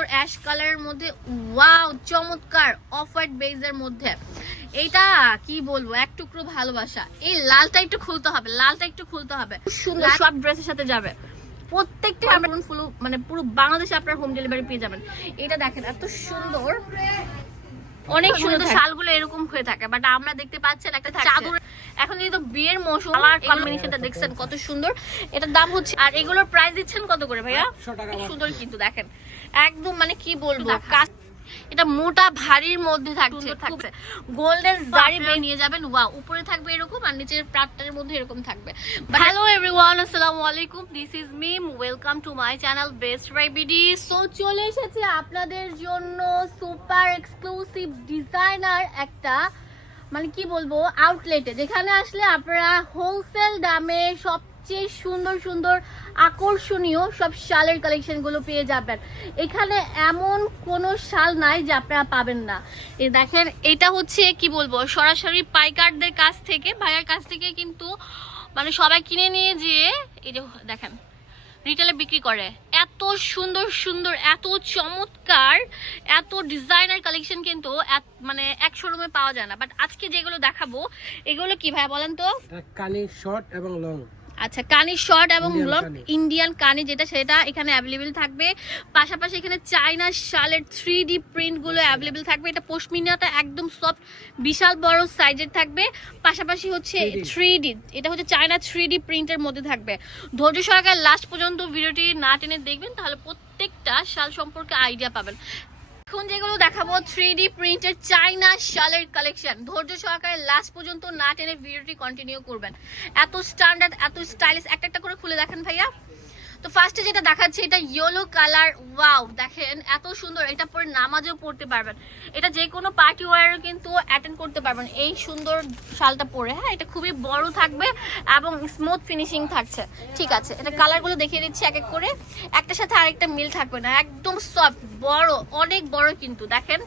সুন্দর অ্যাশ কালারের মধ্যে ওয়াও চমৎকার অফ হোয়াইট বেজের মধ্যে। এইটা কি বলব এক টুকরো ভালোবাসা। এই লালটা একটু খুলতে হবে লালটা একটু খুলতে হবে। সুন্দর সব ড্রেসের সাথে যাবে। প্রত্যেকটা আমরা ফুল মানে পুরো বাংলাদেশে আপনার হোম ডেলিভারি পেয়ে যাবেন। এটা দেখেন এত সুন্দর। অনেক সুন্দর শালগুলো এরকম হয়ে থাকে বাট আমরা দেখতে পাচ্ছেন একটা চাদর। এখন যেহেতু বিয়ের মৌসুম কালার কম্বিনেশনটা দেখছেন কত সুন্দর। এটার দাম হচ্ছে আর এগুলোর প্রাইস দিচ্ছেন কত করে ভাইয়া। সুন্দর কিন্তু দেখেন। একদম মানে কি বলব? কাজ- এটা মোটা ভারীর মধ্যে থাকছে থাকছে। গোল্ডেন জারি নিয়ে যাবেন ওয়া উপরে থাকবে এরকম আর নিচের প্রাটটার মধ্যে এরকম থাকবে। হ্যালো এভরিওয়ান আসসালামু আলাইকুম। This is me welcome to my channel best buy so চলে এসেছে আপনাদের জন্য সুপার এক্সক্লুসিভ ডিজাইনার একটা মানে কি বলব আউটলেটে যেখানে আসলে আপনারা হোলসেল দামে সবচেয়ে সুন্দর সুন্দর আকর্ষণীয় সব শালের কালেকশনগুলো পেয়ে যাবেন। এখানে এমন কোনো শাল নাই যে আপনারা পাবেন না। এই দেখেন, এটা হচ্ছে, কি বলব, সরাসরি পাইকারদের কাছ থেকে, ভাইয়ার কাছ থেকে কিন্তু মানে সবাই কিনে নিয়ে যেয়ে, এই যে দেখেন রিটেলে বিক্রি করে। এত সুন্দর সুন্দর, এত চমৎকার, এত ডিজাইনার কালেকশন কিন্তু মানে এক শোরুমে পাওয়া যায় না। বাট আজকে যেগুলো দেখাবো, এগুলো কি ভাই বলেন তো? কানি শর্ট এবং লং আচ্ছা কানি শর্ট এবং ব্লক ইন্ডিয়ান কানি যেটা সেটা এখানে অ্যাভেলেবেল থাকবে। পাশাপাশি এখানে চাইনা শালের থ্রি ডি প্রিন্টগুলো অ্যাভেলেবেল থাকবে। এটা পশমিনাটা একদম সফট বিশাল বড় সাইজের থাকবে। পাশাপাশি হচ্ছে থ্রি ডি এটা হচ্ছে চাইনা থ্রি ডি প্রিন্টের মধ্যে থাকবে। ধৈর্য সরকার লাস্ট পর্যন্ত ভিডিওটি না টেনে দেখবেন তাহলে প্রত্যেকটা শাল সম্পর্কে আইডিয়া পাবেন। এখন যেগুলো দেখাবো থ্রি ডি প্রিন্টের চাইনা শালের কালেকশন ধৈর্য সহকারে লাস্ট পর্যন্ত না টেনে ভিডিওটি কন্টিনিউ করবেন। এত স্ট্যান্ডার্ড এত স্টাইলিশ একটা একটা করে খুলে দেখেন ভাইয়া। তো ফার্স্টে যেটা দেখাচ্ছে এটা ইয়েলো কালার ওয়াও দেখেন এত সুন্দর, এটা পরে নামাজও পড়তে পারবেন। এটা যে কোনো পার্টি ওয়ারও কিন্তু অ্যাটেন্ড করতে পারবেন। এই সুন্দর শালটা পরে হ্যাঁ এটা খুবই বড় থাকবে এবং স্মুথ ফিনিশিং থাকছে। ঠিক আছে, এটা কালারগুলো দেখিয়ে দিচ্ছি এক এক করে। একটার সাথে আরেকটা মিল থাকবে না, একদম সফট বড়, অনেক বড় কিন্তু, দেখেন।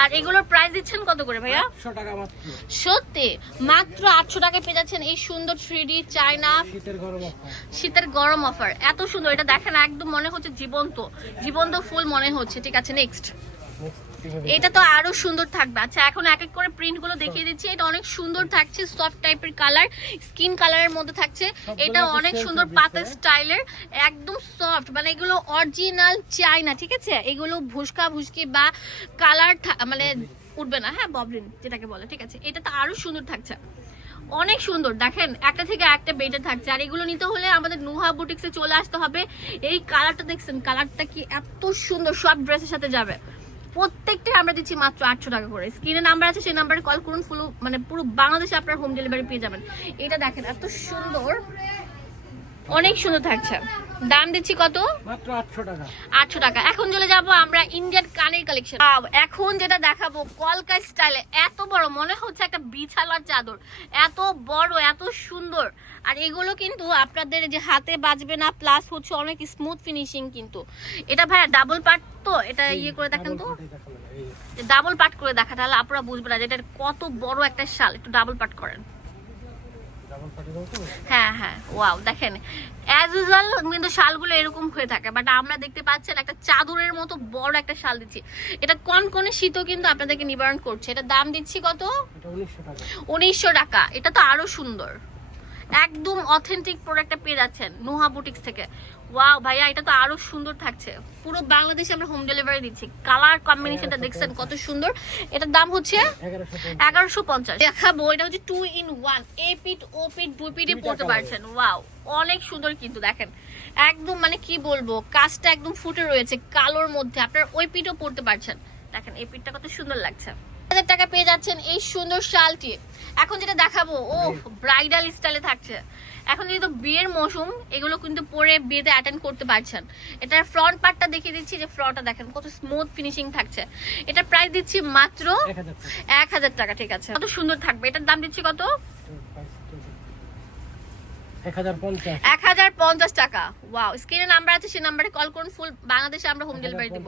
আর এগুলোর প্রাইস দিচ্ছেন কত করে ভাইয়া? টাকা মাত্র। সত্যি? মাত্র আটশো টাকায় পেয়ে যাচ্ছেন এই সুন্দর থ্রিডি চায়না। শীতের গরম অফার শীতের গরম অফার এত সুন্দর এটা দেখেন একদম মনে হচ্ছে জীবন্ত। জীবন্ত ফুল মনে হচ্ছে। ঠিক আছে নেক্সট এটা তো আরও সুন্দর থাকবে। আচ্ছা এখন এক এক করে প্রিন্টগুলো দেখিয়ে দিচ্ছি। এটা অনেক সুন্দর থাকছে সফট টাইপের কালার স্কিন কালারের মধ্যে থাকছে। এটা অনেক সুন্দর পাতা। স্টাইলের একদম সফট মানে এগুলো অরিজিনাল চাই না ঠিক আছে? এগুলো ভুসকা ভুসকি বা কালার মানে উঠবে না হ্যাঁ ববলিন যেটাকে বলে ঠিক আছে? এটা তো আরও সুন্দর থাকছে। অনেক সুন্দর। দেখেন একটা থেকে একটা বেটার থাকছে। আর এগুলো নিতে হলে আমাদের নুহা বুটিক্সে চলে আসতে হবে। এই কালারটা দেখছেন কালারটা কি এত সুন্দর সব ড্রেসের সাথে যাবে। প্রত্যেকটা আমরা দিচ্ছি মাত্র আটশো টাকা করে। স্ক্রিনে নাম্বার আছে, সেই নাম্বারে কল করুন ফুল মানে পুরো বাংলাদেশে আপনার হোম ডেলিভারি পেয়ে যাবেন। এটা দেখেন, এত সুন্দর। অনেক সুন্দর থাকছে। দাম দিচ্ছি কত? মাত্র আটশো টাকা। আটশো টাকা। এখন চলে যাব আমরা ইন্ডিয়ান কানের কালেকশন এখন যেটা দেখাবো কলকা স্টাইলে এত বড় মনে হচ্ছে একটা বিছানার চাদর। এত বড় এত সুন্দর। আর এগুলো কিন্তু আপনাদের যে হাতে বাজবে না প্লাস হচ্ছে অনেক স্মুথ ফিনিশিং কিন্তু। এটা ভাইয়া ডাবল পার্ট তো? এটা ইয়ে করে দেখেন তো। ডাবল পার্ট করে দেখা তাহলে আপনারা বুঝবে না যে এটা কত বড় একটা শাল। একটু ডাবল পার্ট করেন Double coat এ দাও তো? হ্যাঁ হ্যাঁ ওয়াও দেখেন অ্যাজ ইউজুয়াল কিন্তু শালগুলো এরকম হয়ে থাকে বাট আমরা দেখতে পাচ্ছেন একটা চাদরের মতো বড় একটা শাল দিচ্ছি। এটা কন কনে শীতও কিন্তু আপনাদেরকে নিবারণ করছে। এটা দাম দিচ্ছি কত? উনিশশো টাকা। উনিশশো টাকা। এটা তো আরও সুন্দর। একদম অথেন্টিক প্রোডাক্টটা পেয়ে যাচ্ছেন নুহা বুটিক্স থেকে। ওয়াও ভাইয়া এটা তো আরও সুন্দর থাকছে। পুরো বাংলাদেশে আমরা হোম ডেলিভারি দিচ্ছি। কালার কম্বিনেশনটা দেখছেন কত সুন্দর। এটার দাম হচ্ছে এগারোশো পঞ্চাশ। দেখাবো এটা হচ্ছে টু ইন ওয়ান এ পিট ও পিট দুই পিটে পড়তে পারছেন। ওয়াও অনেক সুন্দর কিন্তু দেখেন। একদম মানে কি বলব কাজটা একদম ফুটে রয়েছে কালোর মধ্যে। আপনার ওই পিটও পড়তে পারছেন। দেখেন এই পিটটা কত সুন্দর লাগছে। হাজার টাকা পেয়ে যাচ্ছেন এই সুন্দর শালটি। এখন যেটা দেখাবো ও ব্রাইডাল স্টাইলে থাকছে। এখন যেহেতু বিয়ের মৌসুম এগুলো কিন্তু পরে বিয়েতে অ্যাটেন্ড করতে পারছেন। এটার ফ্রন্ট পার্টটা দেখিয়ে দিচ্ছি যে ফ্রন্টটা দেখেন কত স্মুথ ফিনিশিং থাকছে। এটা প্রাইস দিচ্ছি মাত্র এক এক হাজার টাকা ঠিক আছে। কত সুন্দর থাকবে? এটার দাম দিচ্ছি কত? এক হাজার পঞ্চাশ। টাকা। ওয়াও স্ক্রিনে নাম্বার আছে সেই নাম্বারে কল করুন ফুল বাংলাদেশে আমরা হোম ডেলিভারি দিব।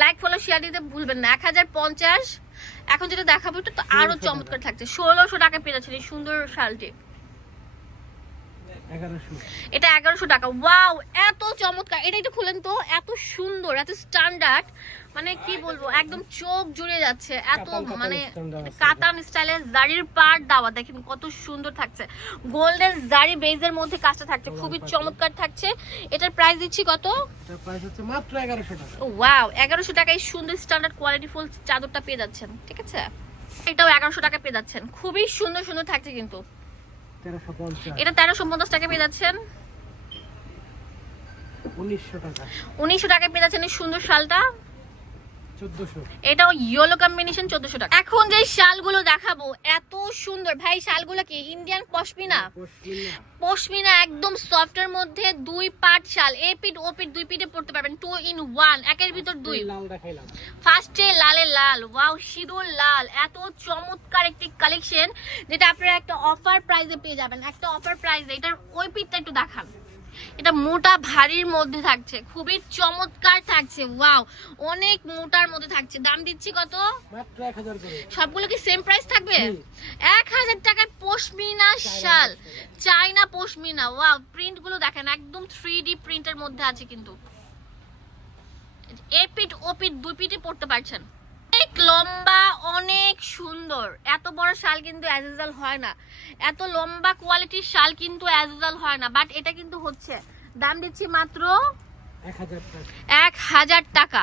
লাইক ফলো শেয়ার দিতে ভুলবেন না। এক হাজার পঞ্চাশ এখন যেটা দেখাবো তো আরও চমৎকার থাকছে। ষোলোশো টাকা পেয়েছিলি এই সুন্দর শালটি। এটা এগারোশো টাকা। ওয়াও এত চমৎকার। এটা একটু খুলেন তো এত সুন্দর এত স্ট্যান্ডার্ড মানে কি বলব একদম চোখ জুড়ে যাচ্ছে এত মানে কাতান স্টাইলের জারির পার্ট দেওয়া দেখেন কত সুন্দর থাকছে। গোল্ডেন জারি বেজের মধ্যে কাজটা থাকছে খুবই চমৎকার থাকছে। এটার প্রাইস দিচ্ছি কত? মাত্র এগারোশো টাকা। ওয়াও টাকায় সুন্দর স্ট্যান্ডার্ড কোয়ালিটি ফুল চাদরটা পেয়ে যাচ্ছেন ঠিক আছে? এটাও এগারোশো টাকা পেয়ে যাচ্ছেন। খুবই সুন্দর সুন্দর থাকছে কিন্তু। এটা তেরোশো পঞ্চাশ টাকা পেয়ে যাচ্ছেন। উনিশশো টাকা। উনিশশো টাকা পেয়ে যাচ্ছেন এই সুন্দর শালটা। এটাও ইয়েলো কম্বিনেশন চোদ্দশো টাকা। এখন যে শালগুলো দেখাবো এত সুন্দর। ভাই শালগুলো কি ইন্ডিয়ান পশমিনা? পশমিনা। পশমিনা একদম সফটের মধ্যে দুই পার্ট শাল। এ পিঠ ও পিঠ দুই পিঠে পড়তে পারবেন। টু ইন ওয়ান একের ভিতর দুই। ফার্স্টে লালে লাল। ওয়াও সিঁদুর লাল। এত চমৎকার একটি কালেকশন যেটা আপনারা একটা অফার প্রাইজে পেয়ে যাবেন। একটা অফার প্রাইসে এটার ওই পিঠটা একটু দেখান। এটা মোটা ভারীর মধ্যে থাকছে খুবই চমৎকার থাকছে ওয়াও অনেক মোটার মধ্যে থাকছে। দাম দিচ্ছি কত? সবগুলো কি সেম প্রাইস থাকবে? এক হাজার টাকায় পশমিনা শাল চাইনা পশমিনা ওয়াও প্রিন্টগুলো দেখেন একদম থ্রি ডি প্রিন্টের মধ্যে আছে কিন্তু। এ পিঠ ও পিঠ দুই পিঠে পড়তে পারছেন। অনেক লম্বা অনেক সুন্দর। এত বড় শাল কিন্তু অ্যাজ হয় না। এত লম্বা কোয়ালিটির শাল কিন্তু অ্যাজ হয় না। বাট এটা কিন্তু হচ্ছে। দাম দিচ্ছি মাত্র এক হাজার টাকা। এক হাজার টাকা।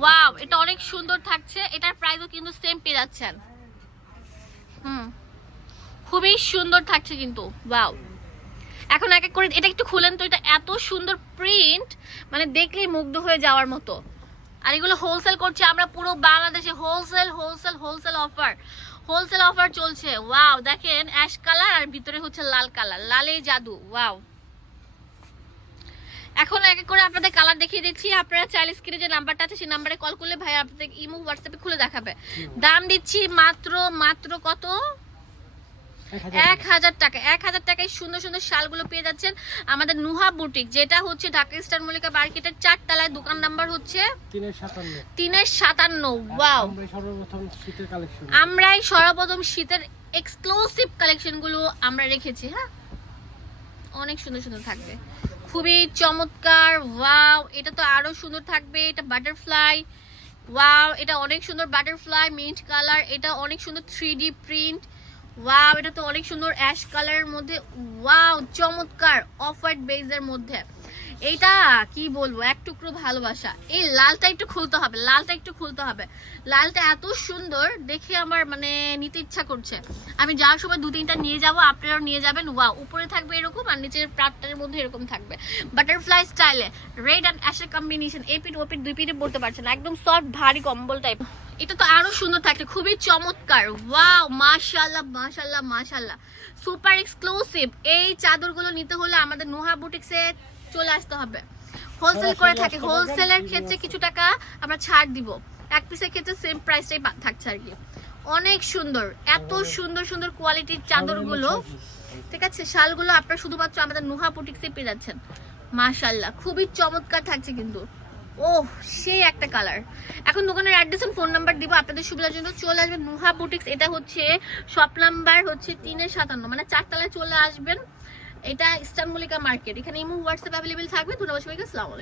ওয়াও এটা অনেক সুন্দর থাকছে। এটার প্রাইসও কিন্তু সেম পেয়ে যাচ্ছেন। হুম। খুবই সুন্দর থাকছে কিন্তু। ওয়াও এখন এক এক করে এটা একটু খুলেন তো এটা এত সুন্দর প্রিন্ট মানে দেখলেই মুগ্ধ হয়ে যাওয়ার মতো। আর এগুলো হোলসেল করছে আমরা পুরো বাংলাদেশে wholesale wholesale wholesale offer wholesale offer চলছে। ওয়াও দেখেন অ্যাশ কালার আর ভিতরে হচ্ছে লাল কালার লালে জাদু ওয়াও এখন এক এক করে আপনাদের কালার দেখিয়ে দিচ্ছি। আপনারা চাইলে স্ক্রিনে যে নাম্বারটা আছে সেই নাম্বারে কল করলে ভাই আপনাদের ইমো হোয়াটসঅ্যাপে খুলে দেখাবে। দাম দিচ্ছি মাত্র মাত্র কত? এক হাজার টাকা। এক হাজার টাকায় সুন্দর সুন্দর শালগুলো পেয়ে যাচ্ছেন আমাদের নুহা বুটিক যেটা হচ্ছে ঢাকা স্টার মল্লিকা মার্কেটের চারতলায় দোকান নাম্বার হচ্ছে তিনের সাতান্ন। ওয়াও। আমরা সর্বপ্রথম শীতের কালেকশন। আমরাই সর্বপ্রথম শীতের এক্সক্লুসিভ কালেকশনগুলো আমরা রেখেছি হ্যাঁ? অনেক সুন্দর সুন্দর থাকবে। খুবই চমৎকার ওয়াও। এটা তো আরও সুন্দর থাকবে এটা বাটারফ্লাই ওয়াও। এটা অনেক সুন্দর বাটারফ্লাই মিন্ট কালার এটা অনেক সুন্দর থ্রি ডি প্রিন্ট ওয়াও এটা তো অনেক সুন্দর অ্যাশ কালারের মধ্যে ওয়াও চমৎকার অফ হোয়াইট বেজের মধ্যে। এইটা কি বলব, এক টুকরো ভালোবাসা। এই লালটা একটু খুলতে হবে, লালটা একটু খুলতে হবে। লালটা এত সুন্দর, দেখে আমার মানে নিতে ইচ্ছা করছে। আমি যাওয়ার সময় দু তিনটা নিয়ে যাব, আপনারাও নিয়ে যাবেন। ওয়া উপরে থাকবে এরকম আর নিচের প্রাটটার মধ্যে এরকম থাকবে। বাটারফ্লাই স্টাইলে রেড অ্যান্ড অ্যাশের কম্বিনেশন এই পিঠ ও পিঠ দুই পিঠে পড়তে পারছেন একদম সফট ভারী কম্বল টাইপ এটা তো আরও সুন্দর থাকে খুবই চমৎকার। ওয়াও মাশাআল্লাহ মাশাআল্লাহ মাশাআল্লাহ। সুপার এক্সক্লুসিভ এই চাদরগুলো নিতে হলে আমাদের নোহা বুটিক্সে চলে আসতে হবে। হোলসেল করে থাকে। হোলসেলের ক্ষেত্রে কিছু টাকা আমরা ছাড় দিব। এক পিসের ক্ষেত্রে সেম প্রাইসটাই থাকছে আর কি। অনেক সুন্দর। এত সুন্দর সুন্দর কোয়ালিটির চাদরগুলো। ঠিক আছে? শালগুলো আপনারা শুধুমাত্র আমাদের নুহা বুটিক্সে পেয়ে যাচ্ছেন। মাশাল্লাহ খুবই চমৎকার থাকছে কিন্তু। ওহ সেই একটা কালার এখন দোকানের অ্যাড্রেস এন্ড ফোন নাম্বার দিব আপনাদের সুবিধার জন্য। চলে আসবেন নুহা বুটিক্স এটা হচ্ছে শপ নাম্বার হচ্ছে তিনের সাতান্ন। মানে চারতলায় চলে আসবেন। এটা ইস্টার্ন মল্লিকা মার্কেট। এখানে ইমো হোয়াটসঅ্যাপ অ্যাভেলেবেল থাকবে। ধন্যবাদ সবাইকে। আসসালামু